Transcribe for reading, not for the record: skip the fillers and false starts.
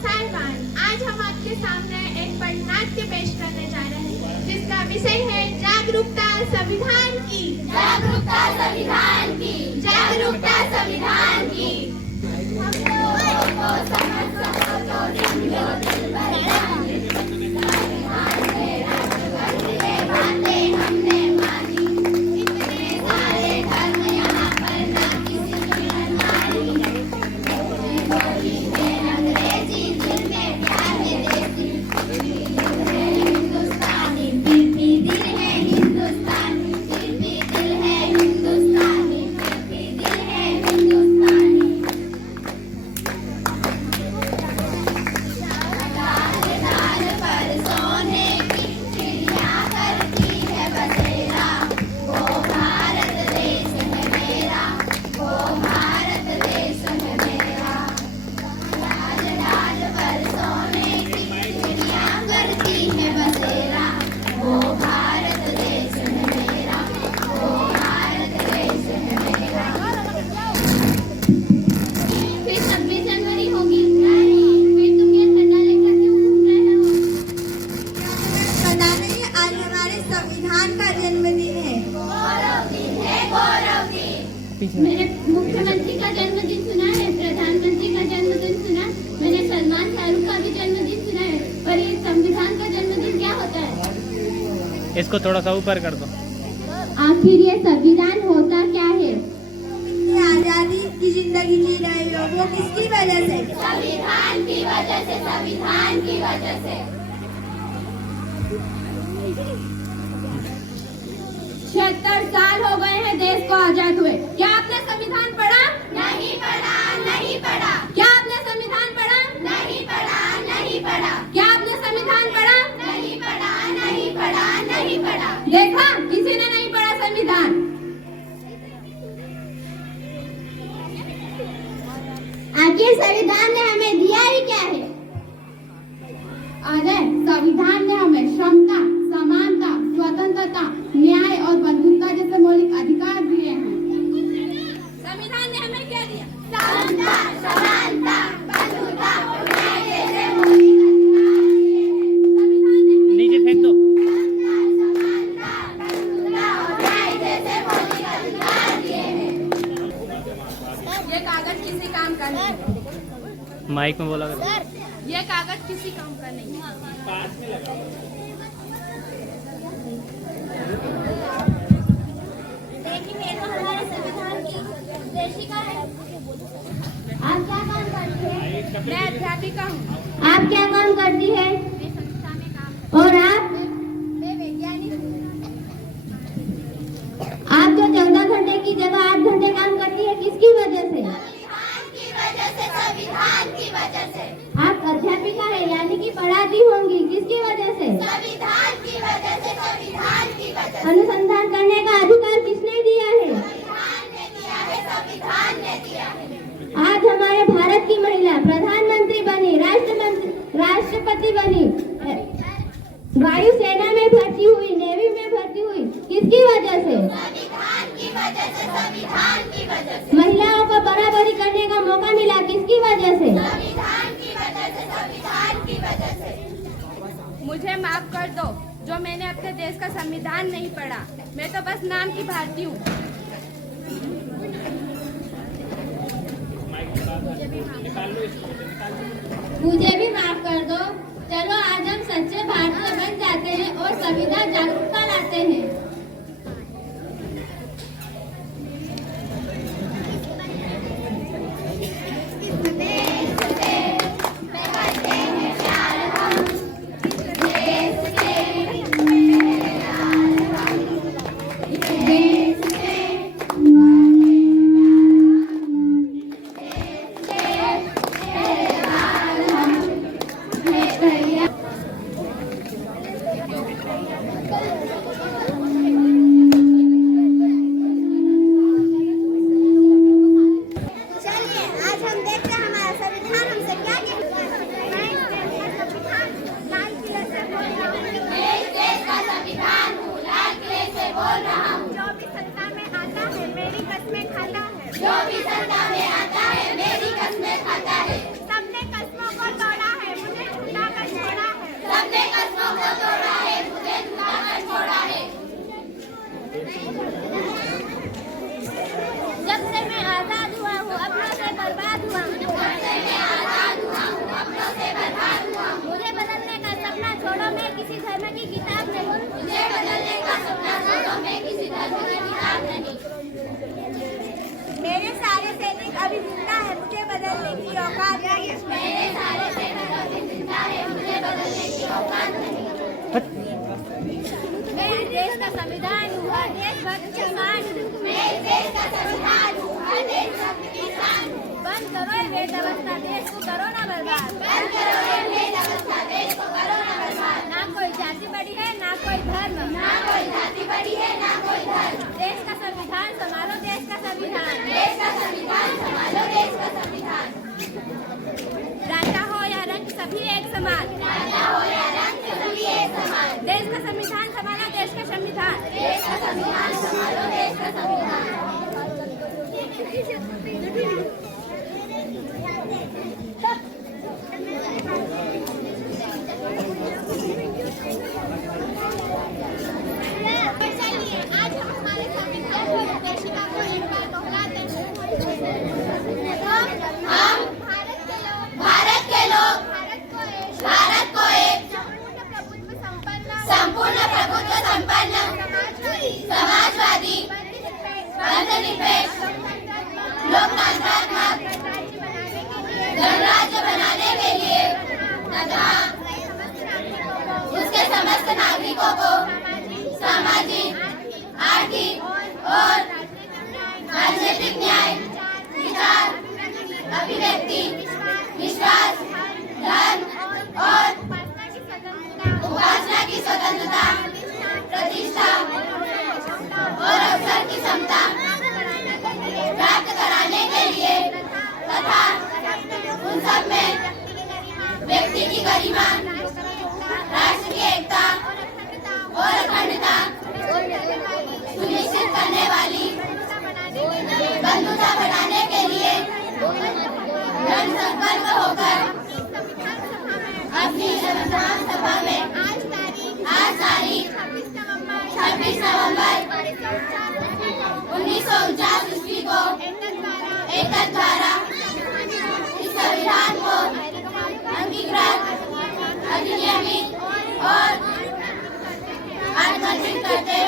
साहिबान, आज हम आपके सामने एक पटनाट्य पेश करने जा रहे हैं जिसका विषय है जागरूकता संविधान की। जागरूकता संविधान की। जागरूकता संविधान की। हम लोगों को समझ सको तो दिल भर जाने। संविधान में राष्ट्रपति की बातें हमने मानी। इतने सारे धर्म यहाँ पर ना किसी की मनमानी। बोली में अंग्रेजी, दिल में प्यार है देसी। दिल है हिंदुस्तानी, फिर भी दिल है हिंदुस्तानी। फिर भी दिल है हिंदुस्तानी। फिर भी दिल है हिंदुस्तानी। दाल पर सोने की चिड़िया करती है बसेरा। वो भारत देश है मेरा। वो भारत देश है मेरा। डाल पर सोने की चिड़िया करती है बसेरा। वो भारत देश है मेरा। वो भारत देश है मेरा। फिर 26 जनवरी होगी नहीं, फिर तुम ये झंडा लेकर क्यों घूम रहे हो? पता नहीं, आज हमारे संविधान का जन्मदिन है। गौरव दिन है, गौरव दिन। मैंने मुख्यमंत्री का जन्मदिन सुना है, प्रधानमंत्री का जन्मदिन सुना, मैंने सलमान शाहरुख का भी जन्मदिन सुना है, पर ये संविधान का जन्मदिन क्या होता है? इसको थोड़ा सा ऊपर कर दो। आखिर ये संविधान होता क्या है? इतनी आजादी की जिंदगी जी रहे हो, वो किसकी वजह से? संविधान की वजह से। संविधान की वजह से। 76 साल हो गए हैं देश को आजाद हुए। क्या आपने संविधान पढ़ा? नहीं पढ़ा, नहीं पढ़ा। क्या आपने संविधान पढ़ा? नहीं पढ़ा, नहीं पढ़ा। क्या आपने संविधान पढ़ा? नहीं पढ़ा, नहीं पढ़ा, नहीं पढ़ा। देखा, किसी ने नहीं पढ़ा संविधान। आखिर संविधान ने हमें दिया ही क्या है? अरे संविधान ने हमें क्षमता, समानता, स्वतंत्रता, न्याय और बंधुता जैसे मौलिक अधिकार दिए हैं। संविधान ने हमें क्या दिया? समता, समानता, बंधुता और न्याय जैसे मौलिक अधिकार दिए हैं। संविधान ने हमें नीचे फेंक दो। समता, समानता, बंधुता और न्याय जैसे मौलिक अधिकार दिए हैं। ये कागज किसी काम का नहीं। माइक में बोला करो। ये कागज किसी काम का नहीं है। देखिए, तो हमारे संविधान की उद्देशिका है। आप क्या काम करती है? मैं अध्यापिका हूँ। आप क्या काम करती है? मैं संस्था में काम। और आप? मैं वैज्ञानिक हूँ। आप जो 14 घंटे की जगह 8 घंटे काम करती है, किसकी वजह से? संविधान की वजह से। संविधान की वजह से। आप अध्यापिका है, यानी कि पढ़ाती होंगी, किसकी वजह से? संविधान की वजह से। संविधान की वजह से। अनुसंधान करने का अधिकार किसने दिया है? संविधान ने दिया है। संविधान ने दिया है। आज हमारे भारत की महिला प्रधानमंत्री बनी, राष्ट्रपति बनी, वायुसेना में भर्ती हुई, नेवी में भर्ती हुई, किसकी वजह से? संविधान की वजह से। संविधान की वजह से। महिलाओं को बराबरी करने का मौका मिला, किसकी वजह से? संविधान की वजह से। संविधान की वजह से। मुझे माफ कर दो जो मैंने अपने देश का संविधान नहीं पढ़ा। मैं तो बस नाम की भारतीय हूँ। मुझे भी माफ कर दो। चलो आज हम सच्चे भारतीय बन जाते हैं और संविधान जागरूकता लाते हैं। मेरे सारे सैनिक अभी जिंदा है, मुझे बदलने की औकात नहीं। मेरे सारे सैनिक अभी जिंदा है, मुझे बदलने की औकात नहीं। मैं इस देश का संविधान हूँ, हर देशभक्त किसान हूँ। मैं इस देश का संविधान हूँ, हर देशभक्त किसान हूँ। बंद करो ये बेव्यवस्था, देश को करो ना बर्बाद। बंद करो ये बेव्यवस्था, देश को करो ना बर्बाद। ना कोई जाति बड़ी है, ना कोई धर्म, ना कोई जाति बड़ी है, ना कोई धर्म। देश का संविधान संभालो, देश का संविधान, देश का संविधान संभालो, देश का संविधान। राजा हो या रंग सभी एक समान, राजा हो या रंग सभी एक समान। देश का संविधान संभालो, देश का संविधान, देश का संविधान संभालो, देश का संविधान। चलिए आज हम हमारे संविधान की उद्देशिका को एक बार दोहराते हैं। हम भारत के लोग, भारत के लोग, भारत को एक संपूर्ण प्रभुत्व संपन्न समाजवादी धर्मनिरपेक्ष लोकतंत्रात्मक गणराज्य बनाने के लिए तथा उसके समस्त नागरिकों को सामाजिक, आर्थिक और राजनीतिक न्याय, विचार, अभिव्यक्ति, विश्वास, धर्म और उपासना की स्वतंत्रता, प्रतिष्ठा और अवसर की समता प्राप्त कराने के लिए तथा उन सब में व्यक्ति की गरिमा, राष्ट्र की एकता और अखंडता सुनिश्चित करने वाली बंधुता बनाने के लिए दृढ़ संकल्प होकर अपनी संविधान सभा में आज तारीख 26 नवंबर 1949 ईस्वी को एकता द्वारा इस संविधान को अंगीकृत, अधिनियमित और अनुमोदित करते